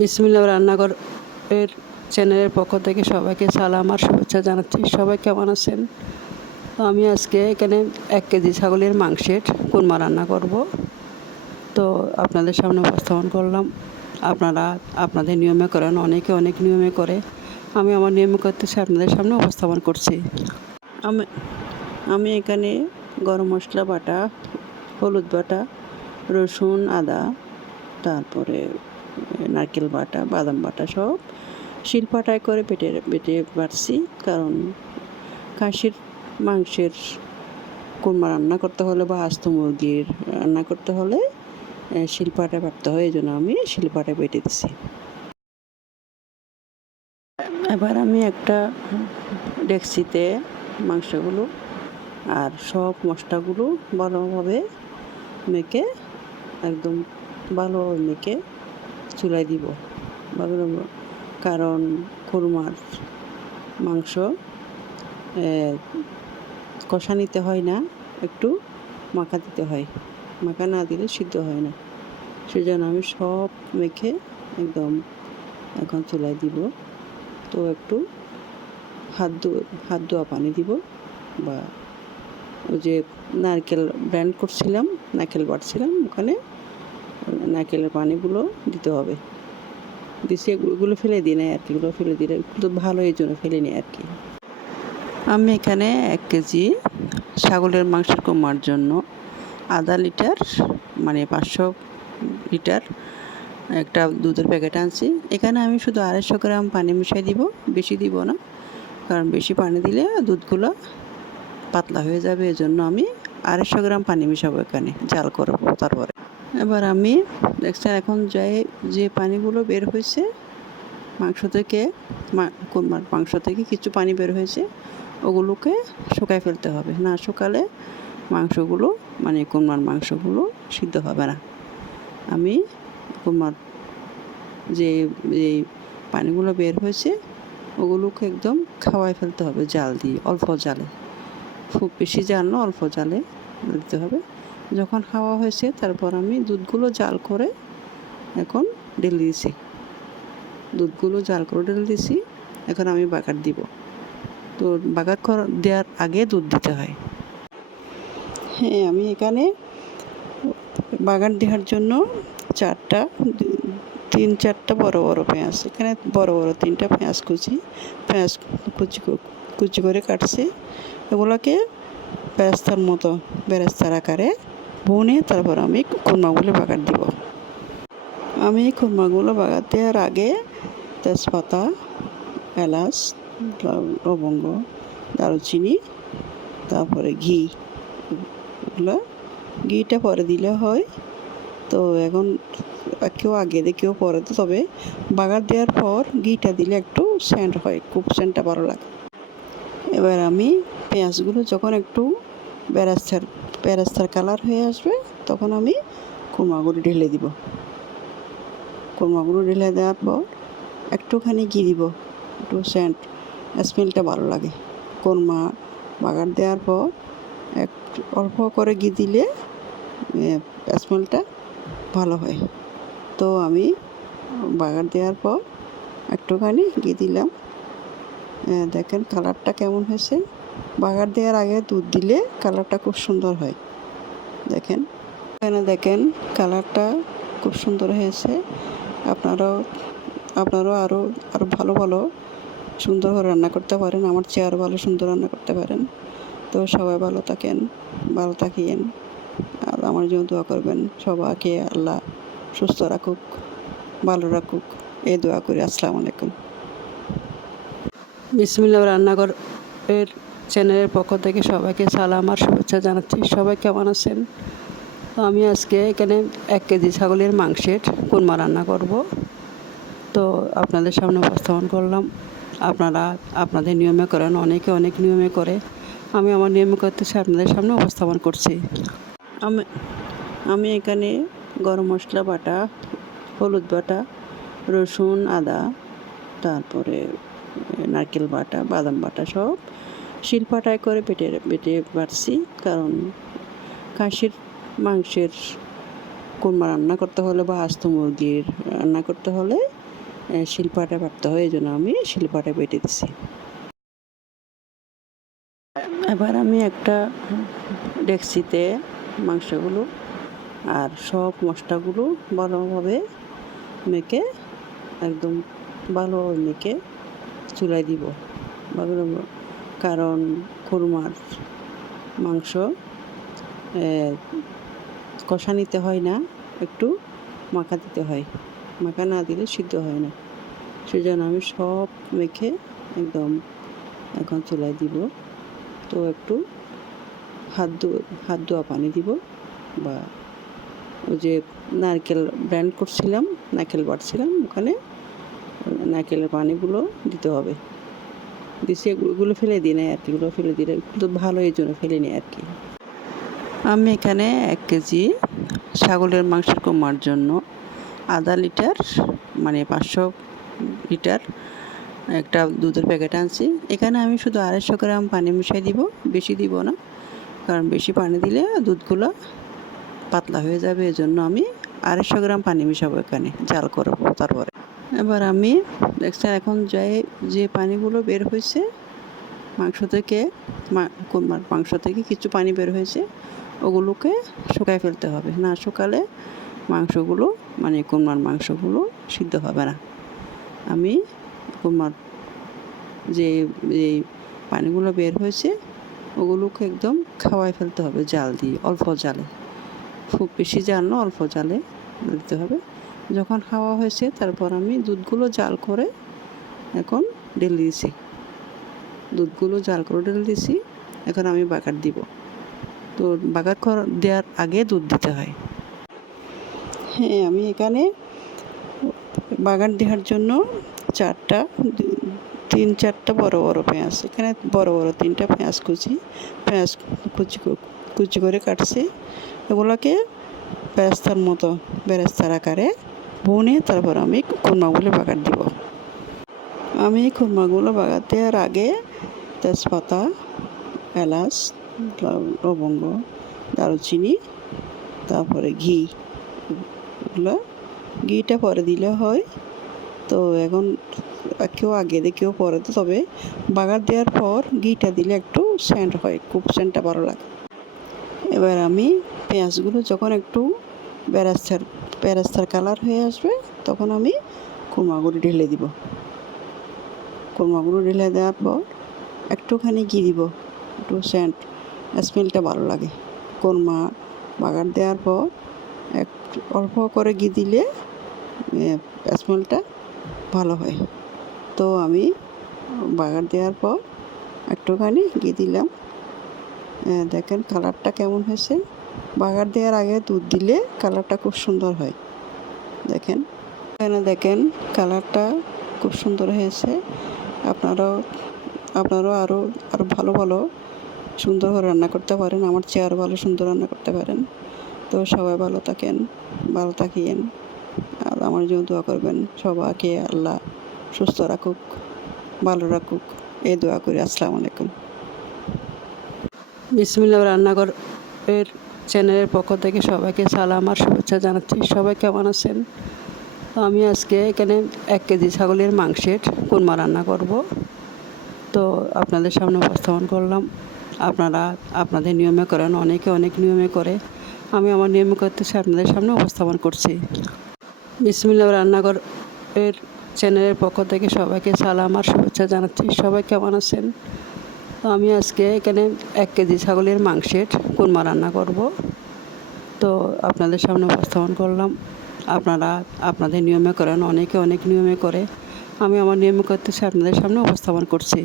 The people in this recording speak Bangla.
বিসমিল্লাহ রান্নাঘর এর চ্যানেলের পক্ষ থেকে সবাইকে সালাম আর শুভেচ্ছা জানাচ্ছি। সবাই কেমন আছেন? তো আমি আজকে এখানে 1 কেজি ছাগলের মাংসের কোরমা রান্না করব। তো আপনাদের সামনে উপস্থাপন করলাম। আপনারা আপনাদের নিয়মে করেন, অনেকে অনেক নিয়মে করে। আমি আমার নিয়মে করতেছি, আপনাদের সামনে উপস্থাপন করছি। আমি আমি এখানে গরম মশলা বাটা, হলুদ বাটা, রসুন, আদা, তারপরে নারকেল বাটা, বাদাম বাটা সব শিলপাটায় করে বেটে বাটছি। কারণ খাসির মাংসের কোরমা রান্না করতে হলে বা আস্ত মুরগির রান্না করতে হলে শিলপাটায় বাটতে হয়, এই জন্য আমি শিলপাটায় বেটে দিছি। এবার আমি একটা ডেকচিতে মাংসগুলো আর সব মশলাগুলো ভালোভাবে মেখে একদম ভালোভাবে মেখে চুলায় দিব। কারণ কোরমার মাংস কষা নিতে হয় না, একটু মাখা দিতে হয়। মাখা না দিলে সিদ্ধ হয় না। সেজন্য আমি সব মেখে একদম এখন চুলায় দিব। তো একটু হাত ধোয়া পানি দিব, বা ওই যে নারকেল ব্লেন্ড করছিলাম, নারকেল বাটছিলাম, ওখানে নারকেলের পানিগুলো দিতে হবে। দিছি, এগুলো ফেলে দিই না আর কি, এগুলো ফেলে দিলে একটু ভালো, এই জন্য ফেলে নিই আর কি। আমি এখানে 1 কেজি ছাগলের মাংসের কোরমার জন্য আধা লিটার মানে 500 লিটার একটা দুধের প্যাকেট আনছি। এখানে আমি শুধু 250 গ্রাম পানি মিশিয়ে দিব, বেশি দিব না, কারণ বেশি পানি দিলে দুধগুলো পাতলা হয়ে যাবে। এজন্য আমি 250 গ্রাম পানি মিশাবো, এখানে জাল করবো। তারপরে এবার আমি দেখছেন এখন যে পানিগুলো বের হয়েছে মাংস থেকে, কোরমার মাংস থেকে কিছু পানি বের হয়েছে, ওগুলোকে শুকায় ফেলতে হবে। না শুকালে মাংসগুলো মানে কোরমার মাংসগুলো সিদ্ধ হবে না। আমি কোরমার যে পানিগুলো বের হয়েছে ওগুলোকে একদম খাওয়াই ফেলতে হবে জাল দিয়ে, অল্প জালে, খুব বেশি জাল না, অল্প জালে দিতে হবে। যখন খাওয়া হয়েছে তারপর আমি দুধগুলো জাল করে এখন ঢেলে দিয়েছি। দুধগুলো জাল করে ঢেলে দিয়েছি। এখন আমি বাগার দিব। তো বাগার দেওয়ার আগে দুধ দিতে হয়। হ্যাঁ, আমি এখানে বাগার দেওয়ার জন্য 3-4টা বড় বড় পেঁয়াজ, এখানে বড় বড় 3টা পেঁয়াজ কুচি করে কাটছি। এগুলোকে বেরেস্তার আকারে ভুনে তারপর আমি কোরমাগুলো বাগার দিব। আমি কোরমাগুলো বাগার দেওয়ার আগে তেজপাতা, এলাচ, লবঙ্গ, দারুচিনি, তারপরে ঘিটা পরে দিলে হয়। তো এখন কেউ আগে দিয়ে কেউ পরে, তবে বাগার দেওয়ার পর ঘিটা দিলে একটু সেন্ট হয়, খুব সেন্টটা ভালো লাগে। এবার আমি পেঁয়াজগুলো যখন একটু বেরেস্তার কালার হয়ে আসবে তখন আমি কোরমাগুলো ঢেলে দিব। কোরমাগুলো ঢেলে দেওয়ার পর একটুখানি ঘি দিব, একটু স্মেলটা ভালো লাগে। কোরমা বাগার দেওয়ার পর অল্প করে ঘি দিলে স্মেলটা ভালো হয়। তো আমি বাগার দেওয়ার পর একটুখানি ঘি দিলাম। দেখেন কালারটা কেমন হয়েছে। বাগার দেওয়ার আগে দুধ দিলে কালারটা খুব সুন্দর হয়। দেখেন কালারটা খুব সুন্দর হয়েছে। আপনারাও আরও ভালো সুন্দর করে রান্না করতে পারেন, আমার চেয়ে আরও ভালো সুন্দর রান্না করতে পারেন। তো সবাই ভালো থাকিয়েন আর আমার জন্য দোয়া করবেন। সবাইকে আল্লাহ সুস্থ রাখুক, ভালো রাখুক, এই দোয়া করি। আসসালামু আলাইকুম। বিসমিল্লাহ রান্নাঘর এর চ্যানেলের পক্ষ থেকে সবাইকে সালাম আর শুভেচ্ছা জানাচ্ছি। সবাই কেমন আছেন? তো আমি আজকে এখানে 1 কেজি ছাগলের মাংসের কোরমা রান্না করব। তো আপনাদের সামনে উপস্থাপন করলাম। আপনারা আপনাদের নিয়মে করেন, অনেকে অনেক নিয়মে করে। আমি আমার নিয়মে করতেছি, আপনাদের সামনে উপস্থাপন করছি। আমি এখানে গরম মশলা বাটা, হলুদ বাটা, রসুন, আদা, তারপরে নারকেল বাটা, বাদাম বাটা সব শিলপাটায় করে বেটে বাটছি। কারণ খাসির মাংসের কোরমা রান্না করতে হলে বা আস্ত মুরগির রান্না করতে হলে শিলপাটা বাটতে হয়, এই জন্য আমি শিলপাটা বেটে দিছি। এবার আমি একটা ডেকচিতে মাংসগুলো আর সব মশলাগুলো ভালোভাবে মেখে একদম ভালোভাবে মেখে চুলায় দিব ভালো, কারণ খুরমার মাংস কষা নিতে হয় না, একটু মাখা দিতে হয়, মাখা না দিলে সিদ্ধ হয় না। সেজন্য আমি সব মেখে একদম এখন চুলায় দিব। তো একটু হাত ধোয়া পানি দিব, বা ওই যে নারকেল ব্লেন্ড করছিলাম, নারকেল বাটছিলাম, ওখানে নারকেলের পানিগুলো দিতে হবে। দিছি, এগুলো ফেলে দিই না আর কি, এগুলো ফেলে দিলে একটু ভালো, এই জন্য ফেলে নিই আর কি। আমি এখানে 1 কেজি ছাগলের মাংসের কোরমার জন্য আধা লিটার মানে 500 লিটার একটা দুধের প্যাকেট আনছি। এখানে আমি শুধু 250 গ্রাম পানি মিশিয়ে দিব, বেশি দিব না, কারণ বেশি পানি দিলে দুধগুলো পাতলা হয়ে যাবে। এজন্য আমি 250 গ্রাম পানি মিশাবো, এখানে জাল করব। তারপরে এবার আমি দেখছেন এখন যে পানিগুলো বের হয়েছে মাংস থেকে, কোরমার মাংস থেকে কিছু পানি বের হয়েছে, ওগুলোকে শুকায় ফেলতে হবে। না শুকালে মাংসগুলো মানে কোরমার মাংসগুলো সিদ্ধ হবে না। আমি কোরমার যে পানিগুলো বের হয়েছে ওগুলোকে একদম খাওয়াই ফেলতে হবে জাল দিয়ে, অল্প জালে, খুব বেশি জাল না, অল্প জালে দিতে হবে। যখন খাওয়া হয়েছে তারপর আমি দুধগুলো জাল করে এখন ঢেলে দিয়েছি, দুধগুলো জাল করে ঢেলে দিয়েছি। এখন আমি বাগার দিব। তো বাগার দেওয়ার আগে দুধ দিতে হয়। হ্যাঁ, আমি এখানে বাগার দেওয়ার জন্য 3-4টা বড় বড় পেঁয়াজ, এখানে বড় বড় 3টা পেঁয়াজ কুচি করে কাটছি। এগুলোকে বেরেস্তার আকারে ভুনে তারপর আমি খুরমাগুলো বাগার দিব। আমি খুরমাগুলো বাগার দেওয়ার আগে তেজপাতা, এলাচ, লবঙ্গ, দারুচিনি, তারপরে ঘিটা পরে দিলে হয়। তো এখন কেউ আগে দিয়ে কেউ পরে, তবে বাগার দেওয়ার পর ঘিটা দিলে একটু সেন্ট হয়, খুব সেন্টটা ভালো লাগে। এবার আমি পেঁয়াজগুলো যখন একটু বেরেস্তার কালার হয়ে আসবে তখন আমি খুরমাগুলো ঢেলে দিব। খুরমাগুলো ঢেলে দেওয়ার পর একটুখানি ঘি দিব, একটু স্মেলটা ভালো লাগে। খুরমা বাগার দেওয়ার পর অল্প করে ঘি দিলে স্মেলটা ভালো হয়। তো আমি বাগার দেওয়ার পর একটুখানি ঘি দিলাম। দেখেন কালারটা কেমন হয়েছে। বাগার দেওয়ার আগে দুধ দিলে কালারটা খুব সুন্দর হয়। দেখেন কালারটা খুব সুন্দর হয়েছে। আপনারাও আরও ভালো সুন্দর করে রান্না করতে পারেন, আমার চেয়ে আরও ভালো সুন্দর রান্না করতে পারেন। তো সবাই ভালো থাকিয়েন আর আমার জন্য দোয়া করবেন। সবাইকে আল্লাহ সুস্থ রাখুক, ভালো রাখুক, এই দোয়া করি। আসসালামু আলাইকুম। বিসমিল্লাহ রান্নাঘরের চ্যানেলের পক্ষ থেকে সবাইকে সালাম আর শুভেচ্ছা জানাচ্ছি। সবাই কেমন আছেন? তো আমি আজকে এখানে 1 কেজি ছাগলের মাংসের কোরমা রান্না করব। তো আপনাদের সামনে উপস্থাপন করলাম। আপনারা আপনাদের নিয়মে করেন, অনেকে অনেক নিয়মে করে, আমি আমার নিয়মে করতেছি, আপনাদের সামনে উপস্থাপন করছি। বিসমিল্লাহ রান্নাঘরের চ্যানেলের পক্ষ থেকে সবাইকে সালাম আর শুভেচ্ছা জানাচ্ছি। সবাই কেমন আছেন? তো আমি আজকে এখানে 1 কেজি ছাগলের মাংসের কোরমা রান্না করব। তো আপনাদের সামনে উপস্থাপন করলাম। আপনারা আপনাদের নিয়মে করেন, অনেকে অনেক নিয়মে করে, আমি আমার নিয়মে করতেছি, আপনাদের সামনে উপস্থাপন করছি।